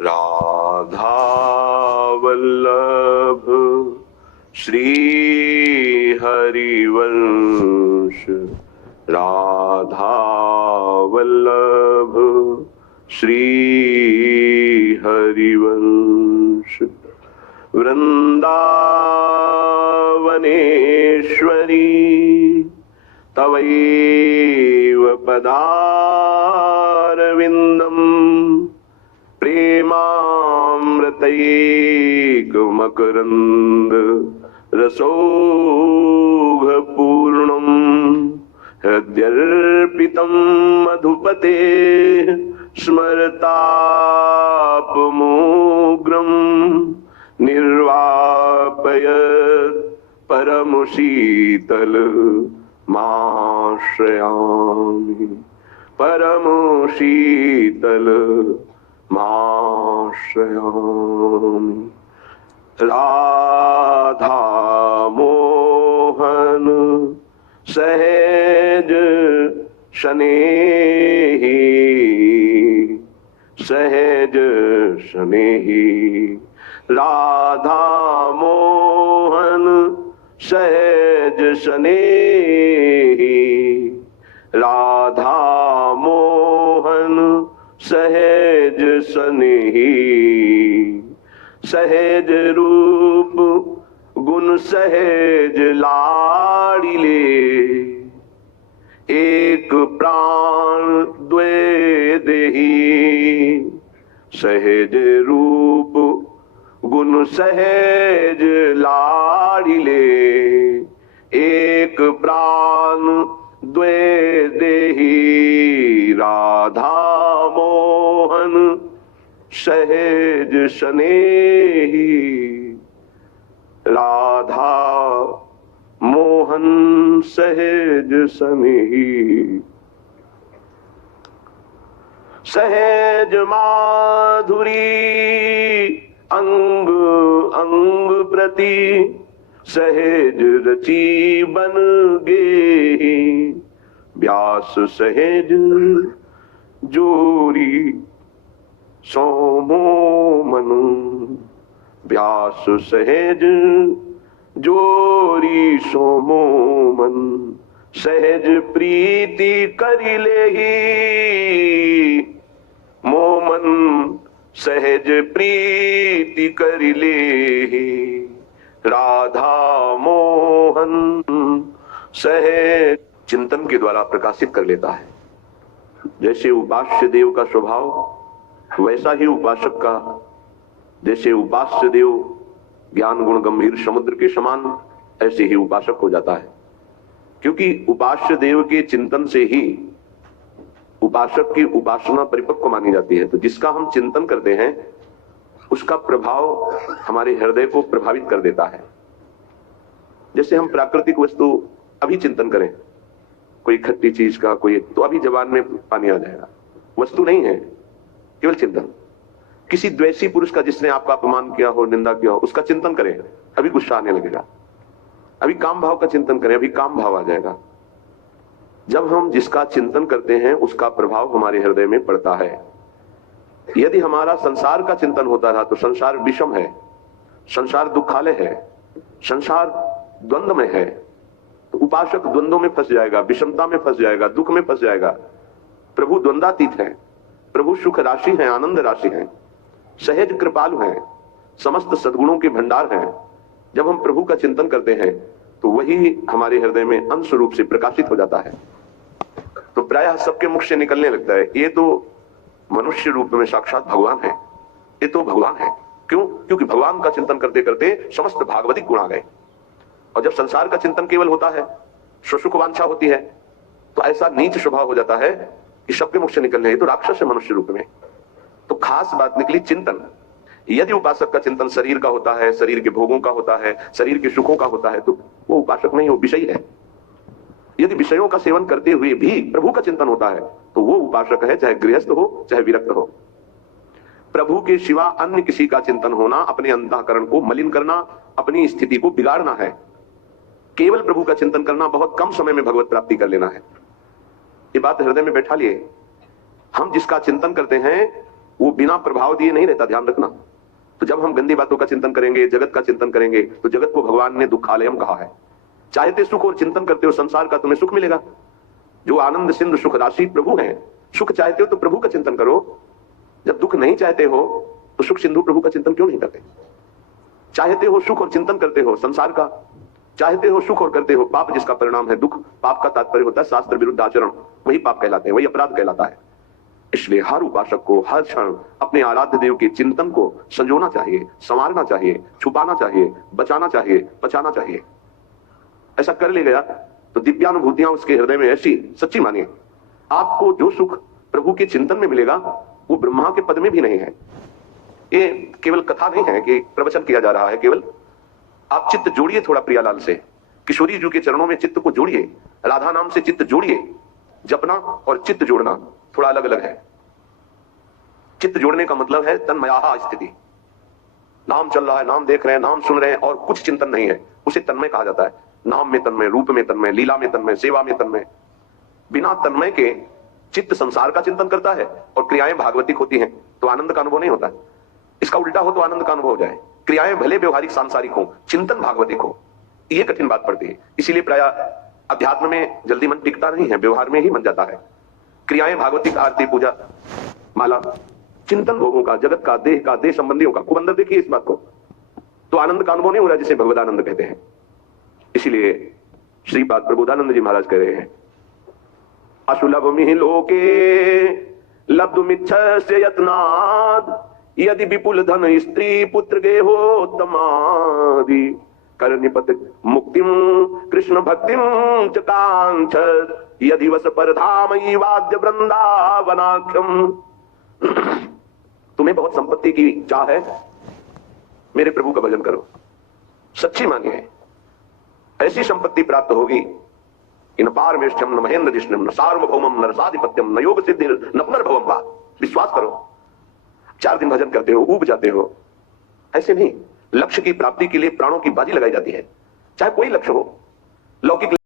राधा वल्लभ श्री हरिवंश, राधा वल्लभ श्री हरिवंश। वृंदावनेश्वरी तवैव पदारविन्दम् प्रेमामृतैकमकरन्द रसौघपूर्णम् हृद्यर्पितं मधुपते स्मरतापमोग्रम् निर्वापयत् परमशीतल माश्रयामि, परमशीतल माश्रयामि। राधा मोहन सहज शनेहि, सहज शनेहि। राधा मोहन सहज शनेहि, राधा मोहन सहज शनेहि। सहज रूप गुण सहज लाडिले, एक प्राण द्वे देहि। सहज रूप गुण सहज लाडिले, एक प्राण द्वे देहि। राधा मोहन सहज शनेहि, राधा मोहन सहज शनेहि। सहज माधुरी अंग अंग प्रति, सहज रची बन गे। व्यास सहज जोरी सोमो मन, व्यास सहज जोरी सोमो मन। सहज प्रीति करि लेहि मोमन, सहज प्रीति करि लेहि। राधा मोहन सहज चिंतन के द्वारा प्रकाशित कर लेता है। जैसे उपास्य देव का स्वभाव वैसा ही उपासक का, जैसे उपास्य देव ज्ञान गुण गंभीर समुद्र के समान, ऐसे ही उपासक हो जाता है। क्योंकि उपास्य देव के चिंतन से ही उपासक की उपासना परिपक्व मानी जाती है। तो जिसका हम चिंतन करते हैं उसका प्रभाव हमारे हृदय को प्रभावित कर देता है। जैसे हम प्राकृतिक वस्तु अभी चिंतन करें, कोई खट्टी चीज का, कोई, तो अभी जबान में पानी आ जाएगा। वस्तु नहीं है, केवल चिंतन। किसी द्वेषी पुरुष का जिसने आपका अपमान किया हो, निंदा किया हो, उसका चिंतन करें, अभी गुस्सा आने लगेगा। अभी काम भाव का चिंतन करें, अभी काम भाव आ जाएगा। जब हम जिसका चिंतन करते हैं उसका प्रभाव हमारे हृदय में पड़ता है। यदि हमारा संसार का चिंतन होता रहा तो संसार विषम है, संसार दुखालय है, संसार द्वंद्व में है। तो उपासक द्वंद्व में फंस जाएगा, विषमता में फंस जाएगा, दुख में फंस जाएगा। प्रभु द्वंद्वातीत है, प्रभु सुख राशि है, आनंद राशि है, सहज कृपालु है, समस्त सद्गुणों के भंडार हैं। जब हम प्रभु का चिंतन करते हैं तो वही हमारे हृदय में अंश रूप से प्रकाशित हो जाता है। तो प्रायः सबके मुख से निकलने लगता है, ये तो मनुष्य रूप में साक्षात भगवान है, ये तो भगवान है। क्यों? क्योंकि भगवान का चिंतन करते करते समस्त भागवतिक गुण आ गए। और जब संसार का चिंतन केवल होता है, स्वसुख वांछा होती है, तो ऐसा नीच स्वभाव हो जाता है कि सबके मुख से निकलने, तो राक्षस है मनुष्य रूप में। तो खास बात निकली चिंतन। यदि उपासक का चिंतन शरीर का होता है, शरीर के भोगों का होता है, शरीर के सुखों का होता है, तो वो उपासक नहीं, वो विषयी है। यदि विषयों का सेवन करते हुए भी प्रभु का चिंतन होता है तो वो उपासक है, चाहे गृहस्थ हो चाहे विरक्त हो। प्रभु के सिवा अन्य किसी का चिंतन होना अपने अंतःकरण को मलिन करना, अपनी स्थिति को बिगाड़ना है। केवल प्रभु का चिंतन करना, बहुत कम समय में भगवत प्राप्ति कर लेना है। ये बात हृदय में बैठा लिए। हम जिसका चिंतन करते हैं वो बिना प्रभाव दिए नहीं रहता, ध्यान रखना। तो जब हम गंदी बातों का चिंतन करेंगे, जगत का चिंतन करेंगे, तो जगत को भगवान ने दुखालयम कहा है। चाहते सुख और चिंतन करते हो संसार का, तुम्हें सुख मिलेगा। जो आनंद सिंधु सुख राशि प्रभु हैं, सुख चाहते हो तो प्रभु का चिंतन करो। जब दुख नहीं चाहते हो तो सुख सिंधु प्रभु का चिंतन क्यों नहीं करते? चाहते हो सुख और चिंतन करते हो संसार का, चाहते हो सुख और करते हो पाप, जिसका परिणाम है दुख। पाप का तात्पर्य होता है शास्त्र विरुद्ध आचरण, वही पाप कहलाते हैं, वही अपराध कहलाता है। इसलिए हर उपासक को हर क्षण अपने आराध्य देव के चिंतन को संजोना चाहिए, संवारना चाहिए, छुपाना चाहिए, बचाना चाहिए, बचाना चाहिए। ऐसा कर ले गया तो दिव्यानुभूतियां उसके हृदय में ऐसी, सच्ची मानिए, आपको जो सुख प्रभु के चिंतन में मिलेगा वो ब्रह्मा के पद में भी नहीं है। ये केवल कथा नहीं है कि प्रवचन किया जा रहा है केवल। आप चित्त जोड़िए थोड़ा प्रियालाल से, किशोरी जी के चरणों में चित्त को जोड़िए, राधा नाम से चित्त जोड़िए। जपना और चित्त जोड़ना थोड़ा अलग अलग है। चित्त जोड़ने का मतलब है तन्मया स्थिति। नाम चल रहा है, नाम देख रहे हैं, नाम सुन रहे हैं और कुछ चिंतन नहीं है, उसे तन्मय कहा जाता है। नाम में तन्मय, रूप में तन्मय, लीला में तन्मय, सेवा में तन्मय। बिना तन्मय के चित्त संसार का चिंतन करता है और क्रियाएं भागवतिक होती हैं तो आनंद का अनुभव नहीं होता। इसका उल्टा हो तो आनंद का अनुभव हो जाए। क्रियाएं भले व्यवहारिक सांसारिक हो, चिंतन भागवतिक हो, यह कठिन बात पड़ती है। इसीलिए प्राय अध्यात्म में जल्दी मन टिकता नहीं है, व्यवहार में ही मन जाता है। क्रियाएं भागवतिक, आरती, पूजा, माला, चिंतन भोगों का, जगत का, देह का, देह संबंधियों का, खूब अंदर देखिए इस बात को, तो आनंद का अनुभव नहीं हो रहा जिसे भगवदानंद कहते हैं। इसीलिए श्रीपाद प्रबोधानंद जी महाराज कह रहे हैं, अशुलभमिहि लोके लब्धुमिच्छस्य यत्नाद् यदि विपुल धन स्त्री पुत्र गेहोत्तमादि करनिपत मुक्तिम कृष्ण भक्तिम च कांक्षत यदि वस परधामयी वाद्य वृंदावनाख्यम। तुम्हें बहुत संपत्ति की चाह है, मेरे प्रभु का भजन करो, सच्ची मानिए ऐसी संपत्ति प्राप्त होगी। इन पारमेष्ठ्यम न महेंद्र जिष्णम न सार्वभौमम न रसाधिपत्यम न योग सिद्धिर न पुनर्भवम वा। विश्वास करो, 4 दिन भजन करते हो, ऊब जाते हो, ऐसे नहीं। लक्ष्य की प्राप्ति के लिए प्राणों की बाजी लगाई जाती है, चाहे कोई लक्ष्य हो। लौकिक